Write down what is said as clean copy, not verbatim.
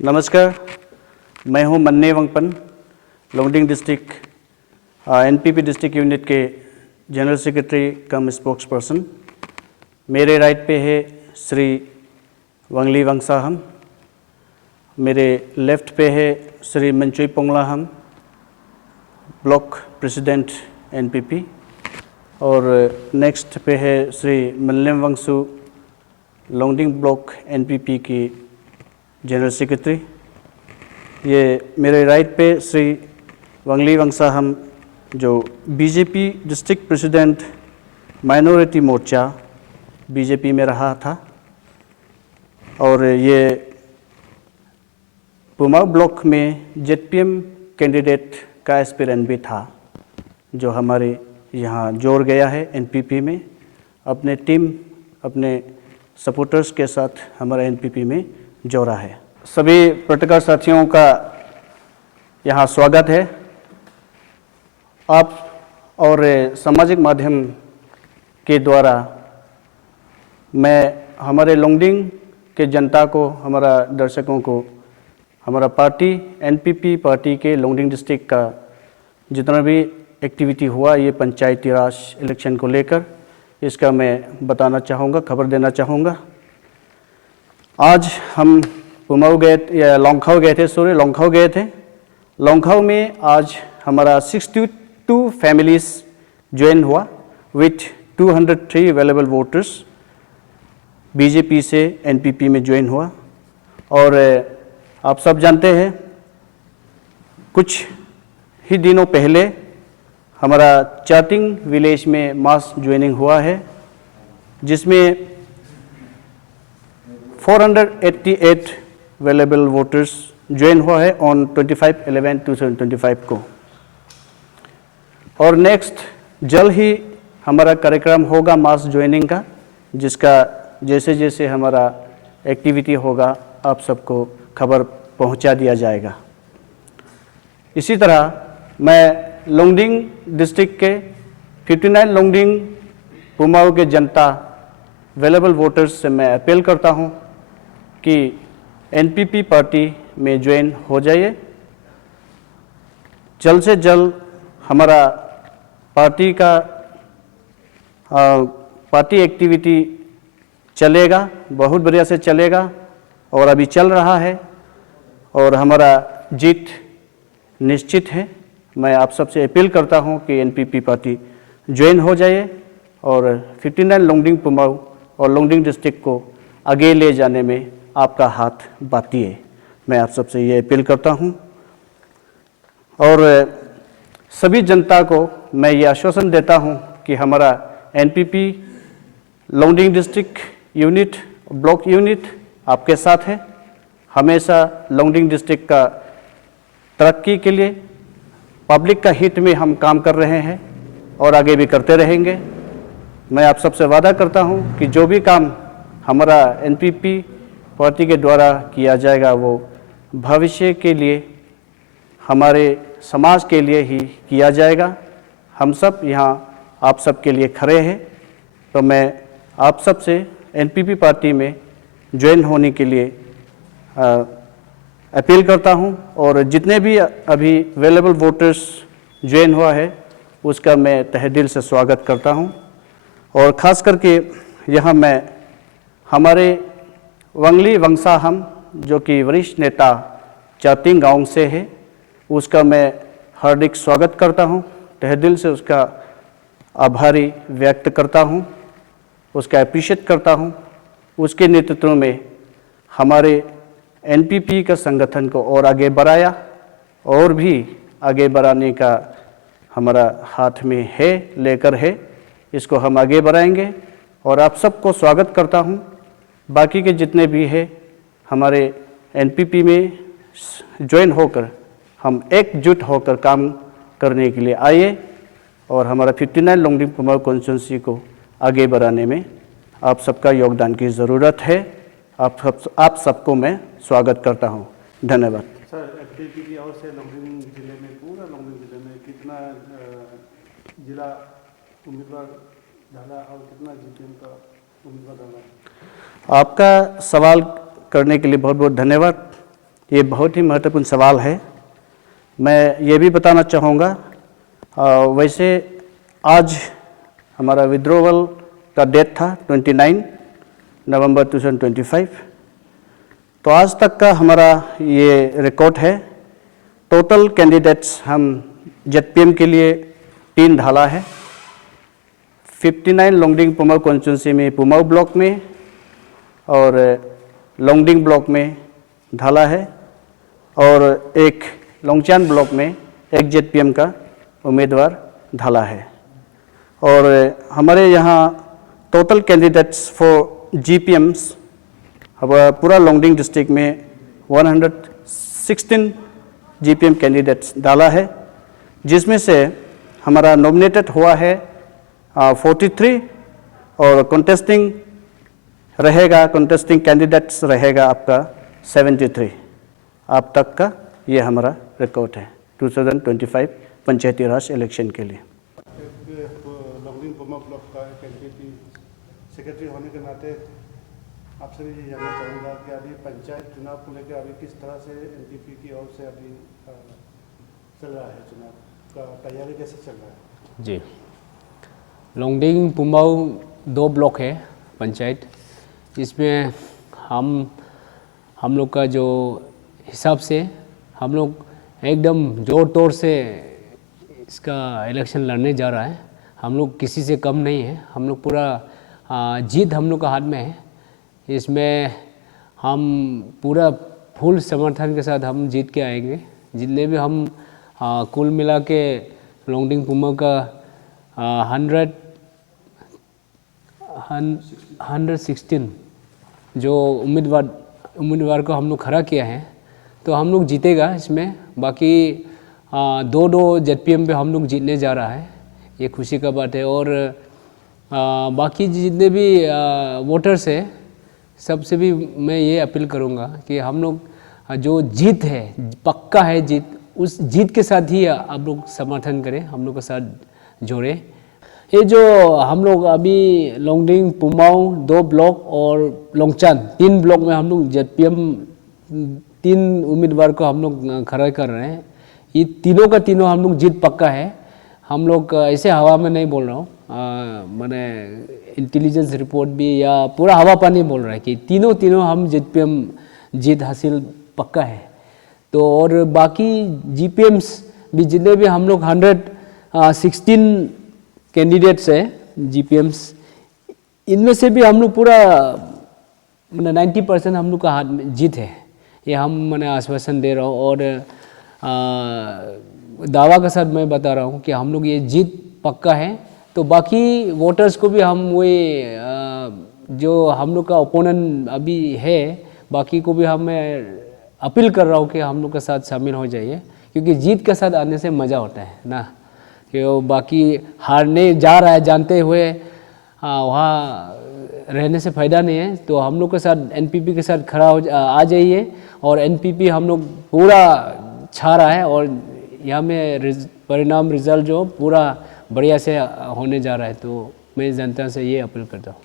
नमस्कार, मैं हूं Manne Wangpan, Longding district NPP district unit के general secretary cum spokes person. मेरे राइट पे है श्री वंगली वंगसाहम, मेरे लेफ्ट पे है Shri Manchui Ponglaham, block president NPP, और नेक्स्ट पे है श्री मल्लेम वंगसू, लोंगडिंग ब्लॉक एनपीपी की जनरल सेक्रेटरी। ये मेरे राइट पे श्री वंगली वंगसाहम जो BJP district president minority Morcha BJP में रहा था, और ये पुमाऊ ब्लॉक में जेडपीएम कैंडिडेट का एस्पिरेंट भी था, जो हमारे यहाँ जोड़ गया है एनपीपी में। अपने टीम, अपने सपोर्टर्स के साथ हमारा एनपीपी में जोड़ा है। सभी पत्रकार साथियों का यहाँ स्वागत है। आप और सामाजिक माध्यम के द्वारा मैं हमारे लोंगडिंग के जनता को, हमारा दर्शकों को, हमारा पार्टी एनपीपी पार्टी के लोंगडिंग डिस्ट्रिक्ट का जितना भी एक्टिविटी हुआ ये पंचायती राज इलेक्शन को लेकर, इसका मैं बताना चाहूँगा, खबर देना चाहूँगा। आज हम पुमाऊ गए या लोंगखाव गए थे, लोंगखाव गए थे। लोंगखाव में आज हमारा 62 फैमिलीज ज्वाइन हुआ विथ 203 अवेलेबल वोटर्स, बीजेपी से एनपीपी में ज्वाइन हुआ। और आप सब जानते हैं कुछ ही दिनों पहले हमारा चाटिंग विलेज में मास ज्वाइनिंग हुआ है, जिसमें 488 अवेलेबल वोटर्स ज्वाइन हुआ है ऑन 25/11/2025 को। और नेक्स्ट जल्द ही हमारा कार्यक्रम होगा मास ज्वाइनिंग का, जिसका जैसे जैसे हमारा एक्टिविटी होगा आप सबको खबर पहुंचा दिया जाएगा। इसी तरह मैं लोंगडिंग डिस्ट्रिक्ट के 59 लोंगडिंग पुमाऊ के जनता अवेलेबल वोटर्स से मैं अपील करता हूं कि एनपीपी पार्टी में ज्वाइन हो जाइए। जल्द से जल्द हमारा पार्टी का पार्टी एक्टिविटी चलेगा, बहुत बढ़िया से चलेगा और अभी चल रहा है, और हमारा जीत निश्चित है। मैं आप सबसे अपील करता हूं कि एनपीपी पार्टी ज्वाइन हो जाइए और 59 लोंगडिंग पुमाऊ और लोंगडिंग डिस्ट्रिक्ट को आगे ले जाने में आपका हाथ बांटिए। मैं आप सबसे ये अपील करता हूं, और सभी जनता को मैं ये आश्वासन देता हूं कि हमारा NPP Longding district unit, block unit आपके साथ है। हमेशा लोंगडिंग डिस्ट्रिक्ट का तरक्की के लिए, पब्लिक का हित में हम काम कर रहे हैं और आगे भी करते रहेंगे। मैं आप सबसे वादा करता हूं कि जो भी काम हमारा एनपीपी पार्टी के द्वारा किया जाएगा वो भविष्य के लिए, हमारे समाज के लिए ही किया जाएगा। हम सब यहाँ आप सब के लिए खड़े हैं, तो मैं आप सब से एनपीपी पार्टी में ज्वाइन होने के लिए अपील करता हूँ, और जितने भी अभी अवेलेबल वोटर्स ज्वाइन हुआ है उसका मैं तहे दिल से स्वागत करता हूँ। और ख़ास करके यहाँ मैं हमारे वंगली वंगसाहम जो कि वरिष्ठ नेता चातिंग गांव से है, उसका मैं हार्दिक स्वागत करता हूं, तहे दिल से उसका आभारी व्यक्त करता हूं, उसका अप्रिशिएट करता हूं। उसके नेतृत्व में हमारे एनपीपी का संगठन को और आगे बढ़ाया, और भी आगे बढ़ाने का हमारा हाथ में है, लेकर है, इसको हम आगे बढ़ाएंगे। और आप सबको स्वागत करता हूं। बाकी के जितने भी हैं हमारे एनपीपी में ज्वाइन होकर हम एकजुट होकर काम करने के लिए आइए, और हमारा 59 लोंगडिंग पुमाऊ कॉन्स्टिट्यूंसी को आगे बढ़ाने में आप सबका योगदान की ज़रूरत है। आप सबको मैं स्वागत करता हूं। धन्यवाद। सर, एनपीपी की ओर से लोंगडिंग जिले में, पूरा लोंगडिंग जिले में कितना जिला उम्मीदवार डाला और कितना जीपीएम का उम्मीदवार डाला? आपका सवाल करने के लिए बहुत बहुत धन्यवाद। ये बहुत ही महत्वपूर्ण सवाल है। मैं ये भी बताना चाहूँगा, वैसे आज हमारा विड्रॉवल का डेट था 29 नवंबर 2025। तो आज तक का हमारा ये रिकॉर्ड है। टोटल कैंडिडेट्स हम जेडपीएम के लिए 3 ढाला है। 59 लोंगडिंग पुमाऊ कॉन्स्टिट्यूंसी में पुमाऊ ब्लॉक में और लोंगडिंग ब्लॉक में ढाला है, और एक लोंगचान ब्लॉक में एक जेडपीएम का उम्मीदवार ढाला है। और हमारे यहाँ टोटल कैंडिडेट्स फॉर जीपीएम्स पूरा लोंगडिंग डिस्ट्रिक्ट में 116 जीपीएम कैंडिडेट्स डाला है, जिसमें से हमारा नॉमिनेटेड हुआ है 43 और कंटेस्टिंग कैंडिडेट्स रहेगा आपका 73। अब तक का ये हमारा रिकॉर्ड है 2025 पंचायती राज इलेक्शन के लिए। लोंगडिंग पुमाऊ ब्लॉक का कैंडिडेट सेक्रेटरी होने के नाते आपसे भी ये जानना चाहूँगा कि अभी पंचायत चुनाव को लेकर अभी किस तरह से एनपीपी की ओर से अभी चल रहा है, चुनाव का तैयारी कैसे चल रहा है? जी, लोंगडिंग पुमाऊ 2 ब्लॉक है पंचायत। इसमें हम लोग का जो हिसाब से हम लोग एकदम जोर तोड़ से इसका इलेक्शन लड़ने जा रहा है। हम लोग किसी से कम नहीं है, हम लोग पूरा जीत हम लोग का हाथ में है। इसमें हम पूरा फुल समर्थन के साथ हम जीत के आएंगे। जितने भी हम कुल मिला के लोंगडिंग पुमाऊ का 116 जो उम्मीदवार को हम लोग खड़ा किया है, तो हम लोग जीतेगा इसमें। बाकी 2 जेडपीएम पे हम लोग जीतने जा रहा है, ये खुशी का बात है। और बाकी जितने भी वोटर्स है, सबसे भी मैं ये अपील करूँगा कि हम लोग जो जीत है, पक्का है जीत, उस जीत के साथ ही आप लोग समर्थन करें, हम लोग के साथ जोड़े। ये जो हम लोग अभी लोंगडिंग पुमाऊ 2 ब्लॉक और लोंगचान 3 ब्लॉक में हम लोग जेडपीएम 3 उम्मीदवार को हम लोग खड़ा कर रहे हैं। ये तीनों का तीनों हम लोग जीत पक्का है। हम लोग ऐसे हवा में नहीं बोल रहा हूँ, मैंने इंटेलिजेंस रिपोर्ट भी या पूरा हवा पानी बोल रहा है कि तीनों हम जेडपीएम जीत हासिल पक्का है। तो और बाकी जीपीएम्स भी जितने भी हम लोग 116 कैंडिडेट्स है जीपीएम्स, इनमें से भी हम लोग पूरा 90% हम लोग का हाथ में जीत है, ये मैंने आश्वासन दे रहा हूँ। और दावा के साथ मैं बता रहा हूँ कि हम लोग ये जीत पक्का है। तो बाकी वोटर्स को भी हम वही जो हम लोग का ओपोनेंट अभी है, बाकी को भी मैं अपील कर रहा हूँ कि हम लोग के साथ शामिल हो जाइए, क्योंकि जीत के साथ आने से मज़ा होता है ना। कि वो बाकी हारने जा रहा है जानते हुए वहाँ रहने से फ़ायदा नहीं है। तो हम लोग के साथ एनपीपी के साथ खड़ा आ जाइए, और एनपीपी हम लोग पूरा छा रहा है, और यहाँ में परिणाम रिजल्ट जो पूरा बढ़िया से होने जा रहा है। तो मैं जनता से ये अपील करता हूँ।